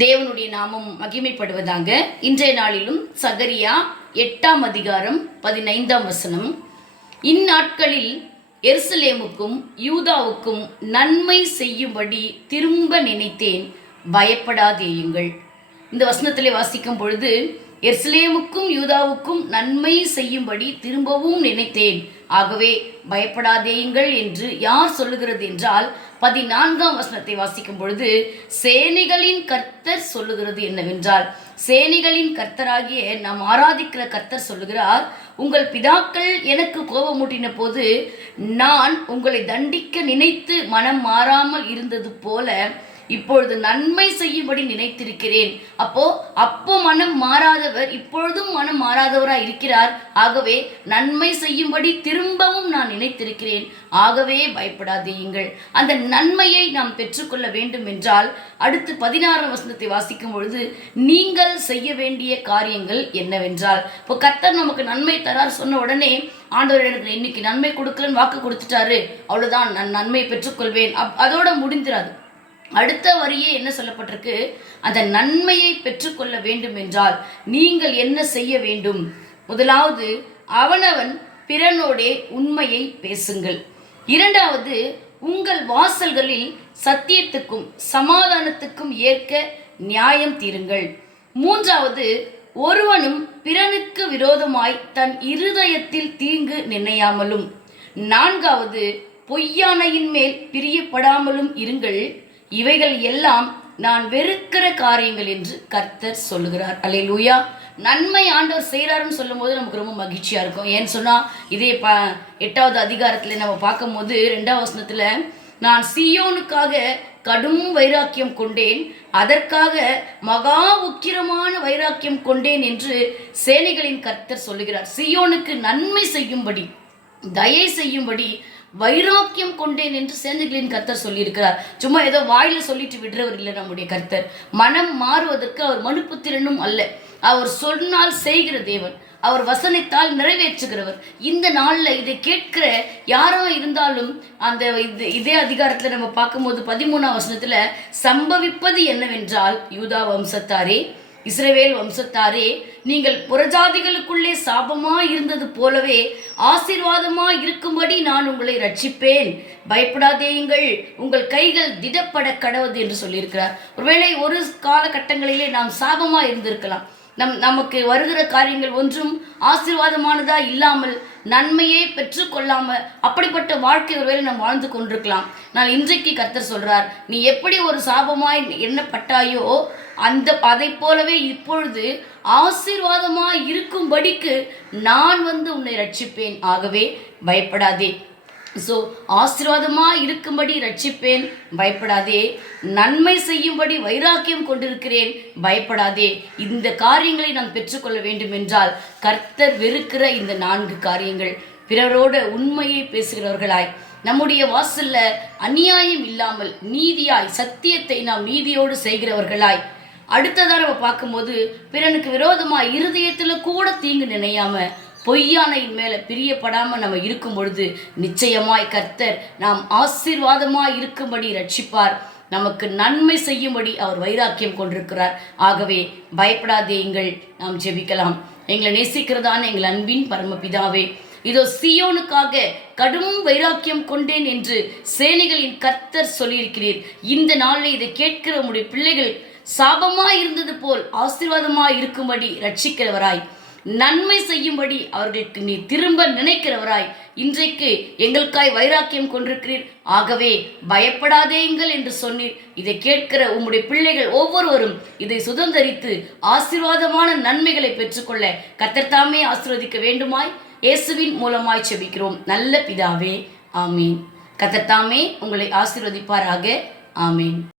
தேவனுடைய நாமம் மகிமைப்படுவதாக. இன்றைய நாளிலும் சகரியா 8ஆம் அதிகாரம் 15ஆம் வசனம். இந்நாட்களில் எருசலேமுக்கும் யூதாவுக்கும் நன்மை செய்யும்படி திரும்ப நினைத்தேன், பயப்படாதேயுங்கள். இந்த வசனத்திலே வாசிக்கும் பொழுது எருசலேமுக்கும் யூதாவுக்கும் நன்மை செய்யும்படி திரும்பவும் நினைத்தேன், ஆகவே பயப்படாதேயுங்கள் என்று யார் சொல்லுகிறது என்றால் 14ஆம் வசனத்தை வாசிக்கும் பொழுது சேனைகளின் கர்த்தர் சொல்லுகிறது என்னவென்றால், சேனைகளின் கர்த்தராகிய நாம் ஆராதிக்கிற கர்த்தர் சொல்லுகிறார், உங்கள் பிதாக்கள் எனக்கு கோபமூட்டின போது நான் உங்களை தண்டிக்க நினைத்து மனம் மாறாமல் இருந்தது போல இப்பொழுது நன்மை செய்யும்படி நினைத்திருக்கிறேன். அப்போ மனம் மாறாதவர் இப்பொழுதும் மனம் மாறாதவராய் இருக்கிறார். ஆகவே நன்மை செய்யும்படி திரும்பவும் நான் நினைத்திருக்கிறேன், ஆகவே பயப்படாதீங்கள். அந்த நன்மையை நாம் பெற்றுக்கொள்ள வேண்டும் என்றால் அடுத்து 16ஆம் வசனத்தை வாசிக்கும் பொழுது நீங்கள் செய்ய வேண்டிய காரியங்கள் என்னவென்றால், இப்போ கர்த்தர் நமக்கு நன்மை தரார் சொன்ன உடனே ஆண்டவர் எனக்கு இன்னைக்கு நன்மை கொடுக்கலன்னு வாக்கு கொடுத்துட்டாரு, அவ்வளவுதான் நான் நன்மை பெற்றுக்கொள்வேன், அதோட முடிந்திராது. அடுத்த வரியே என்ன சொல்லப்பட்டிருக்கு, அந்த நன்மையை பெற்றுக்கொள்ள வேண்டும் என்றால் நீங்கள் என்ன செய்ய வேண்டும்? முதலாவது, அவனவன் பிறனோடே உண்மையை பேசுங்கள். இரண்டாவது, உங்கள் வாசல்களில் சத்தியத்துக்கும் சமாதானத்துக்கும் ஏற்க நியாயம் தீருங்கள். மூன்றாவது, ஒருவனும் பிறனுக்கு விரோதமாய் தன் இருதயத்தில் தீங்கு நினையாமலும். நான்காவது, பொய்யானையின் மேல் பிரியப்படாமலும் இருங்கள். இவைகள் எல்லாம் நான் வெறுக்கிற காரியங்கள் என்று கர்த்தர் சொல்லுகிறார். அல்லேலூயா. நன்மை ஆண்டவர் செய்கிறாருன்னு சொல்லும் போது நமக்கு ரொம்ப மகிழ்ச்சியா இருக்கும். ஏன்னு சொன்னா இதே 8ஆவது அதிகாரத்துல நம்ம பார்க்கும் போது 2ஆம் வசனத்துல, நான் சீயோனுக்காக கடும் வைராக்கியம் கொண்டேன், அதற்காக மகா உக்கிரமான வைராக்கியம் கொண்டேன் என்று சேனைகளின் கர்த்தர் சொல்லுகிறார். சீயோனுக்கு நன்மை செய்யும்படி, தயை செய்யும்படி வைராக்கியம் கொண்டேன் என்று சேனைகளின் கர்த்தர் சொல்லியிருக்கிறார். சும்மா ஏதோ வாயில சொல்லிட்டு விடுறவர் இல்லை நம்முடைய கர்த்தர். மனம் மாறுவதற்கு அவர் மனுப்புத்திறனும் அல்ல, அவர் சொன்னால் செய்கிற தேவன், அவர் வசனித்தால் நிறைவேற்றுகிறவர். இந்த நாளில் இதை கேட்கிற யாரோ இருந்தாலும் அந்த இதே அதிகாரத்தில் நம்ம பார்க்கும்போது 13ஆம் வசனத்துல சம்பவிப்பது என்னவென்றால், யூதா வம்சத்தாரே, இஸ்ரவேல் வம்சத்தாரே, நீங்கள் புறஜாதிகளுக்குள்ளே சாபமாய் இருந்தது போலவே ஆசீர்வாதமாய் இருக்கும்படி நான் உங்களை ரட்சிப்பேன், பயப்படாதேயுங்கள், உங்கள் கைகள் திடப்பட கடவுது என்று சொல்லியிருக்கிறார். ஒருவேளை ஒரு காலகட்டங்களிலே நாம் சாபமாய் இருந்திருக்கலாம். நமக்கு வருகிற காரியங்கள் ஒன்றும் ஆசீர்வாதமானதா இல்லாமல் நன்மையே பெற்றுக்கொள்ளாம அப்படிப்பட்ட வாழ்க்கை ஒருவேளை நாம் வாழ்ந்து கொண்டிருக்கலாம். நான் இன்றைக்கு கர்த்தர் சொல்றார், நீ எப்படி ஒரு சாபமாய் எண்ணப்பட்டாயோ அதை போலவே இப்பொழுது ஆசீர்வாதமாய் இருக்கும்படிக்கு நான் உன்னை ரட்சிப்பேன், ஆகவே பயப்படாதே. ஆசீர்வாதமாக இருக்கும்படி ரட்சிப்பேன், பயப்படாதே. நன்மை செய்யும்படி வைராக்கியம் கொண்டிருக்கிறேன், பயப்படாதே. இந்த காரியங்களை நாம் பெற்றுக்கொள்ள வேண்டும் என்றால் கர்த்தர் வெறுக்கிற இந்த 4 காரியங்கள், பிறரோட உண்மையை பேசுகிறவர்களாய், நம்முடைய வாசல்ல அநியாயம் இல்லாமல் நீதியாய் சத்தியத்தை நாம் நீதியோடு செய்கிறவர்களாய், அடுத்ததாக நம்ம பார்க்கும்போது பிறனுக்கு விரோதமாக இருதயத்தில் கூட தீங்கு நினையாம பொய்யானையின் மேலே பிரியப்படாம நம்ம இருக்கும் பொழுது நிச்சயமாய் கர்த்தர் நாம் ஆசீர்வாதமாய் இருக்கும்படி ரட்சிப்பார், நமக்கு நன்மை செய்யும்படி அவர் வைராக்கியம் கொண்டிருக்கிறார். ஆகவே பயப்படாதேயுங்கள். நாம் ஜெபிக்கலாம். எங்களை நேசிக்கிறதான எங்கள் அன்பின் பரமபிதாவே, இதோ சீயோனுக்காக கடும் வைராக்கியம் கொண்டேன் என்று சேனைகளின் கர்த்தர் சொல்லியிருக்கிறீர். இந்த நாளில் இதை கேட்கிற உம்முடைய பிள்ளைகள் சாபமாய் இருந்தது போல் ஆசீர்வாதமாய் இருக்கும்படி ரட்சிக்கிறவராய், நன்மை செய்யும்படி அவர்களுக்கு நீ திரும்ப நினைக்கிறவராய் இன்றைக்கு எங்களுக்காய் வைராக்கியம் கொண்டிருக்கிறீர். ஆகவே பயப்படாதேங்கள் என்று சொன்னீர். இதை கேட்கிற உம்முடைய பிள்ளைகள் ஒவ்வொருவரும் இதை சுதந்தரித்து ஆசீர்வாதமான நன்மைகளை பெற்றுக்கொள்ள கர்த்தர் தாமே ஆசீர்வதிக்க வேண்டுமாய் இயேசுவின் மூலமாய் செபிக்கிறோம் நல்ல பிதாவே, ஆமீன். கர்த்தர் தாமே உங்களை ஆசீர்வதிப்பாராக. ஆமீன்.